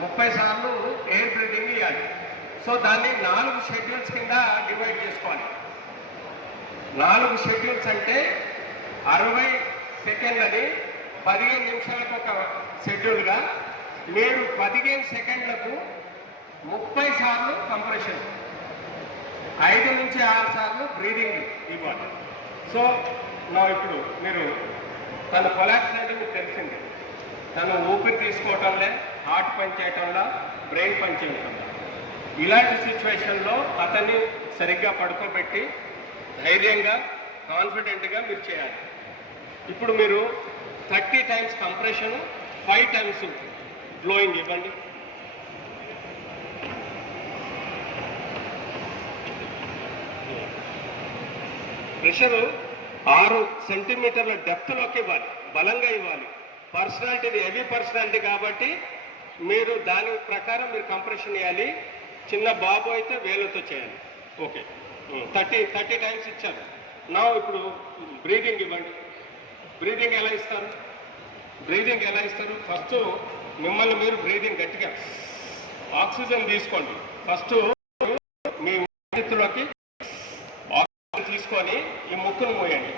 30 సార్లు air breathing ఇవ్వాలి. So దాన్ని 4 షెడ్యూల్స్ కింద డివైడ్ చేసుకోవాలి. 4 షెడ్యూల్స్ అంటే 60 సెకండ్లని 15 నిమిషాలకు ఒక షెడ్యూల్గా మీరు 15 సెకండ్లకు 30 సార్లు కంప్రెషన్, 5 నుంచి 6 సార్లు బ్రీదింగ్ ఇవ్వాలి. సో నా ఇప్పుడు మీరు తను కొలాప్స్ అంటే మీకు తెలిసింది, తను ఊపిరి తీసుకోవటంలే, హార్ట్ పని చేయటంలో, బ్రెయిన్ పని చేయటంలో. ఇలాంటి సిచ్యువేషన్లో అతన్ని సరిగ్గా పడుకోబెట్టి ధైర్యంగా కాన్ఫిడెంట్గా మీరు చేయాలి. ఇప్పుడు మీరు 30 టైమ్స్ కంప్రెషన్, 5 టైమ్స్ బ్లోయింగ్ ఇవ్వండి. ప్రెషరు 6 సెంటీమీటర్ల డెప్త్లోకి ఇవ్వాలి, బలంగా ఇవ్వాలి. పర్సనాలిటీ హెవీ పర్సనాలిటీ కాబట్టి మీరు దాని ప్రకారం మీరు కంప్రెషన్ ఇవ్వాలి. చిన్న బాబు అయితే వేలతో చేయాలి. ఓకే, 30 టైమ్స్ ఇచ్చారు. నా ఇప్పుడు బ్రీదింగ్ ఇవ్వండి. బ్రీదింగ్ ఎలా ఇస్తారు? ఫస్ట్ మిమ్మల్ని మీరు బ్రీదింగ్ గట్టిగా ఆక్సిజన్ తీసుకోండి. ఫస్ట్ మీ ఊపిరితిత్తులోకి ఆక్సిజన్ తీసుకొని ఈ ముక్కును మోయండి.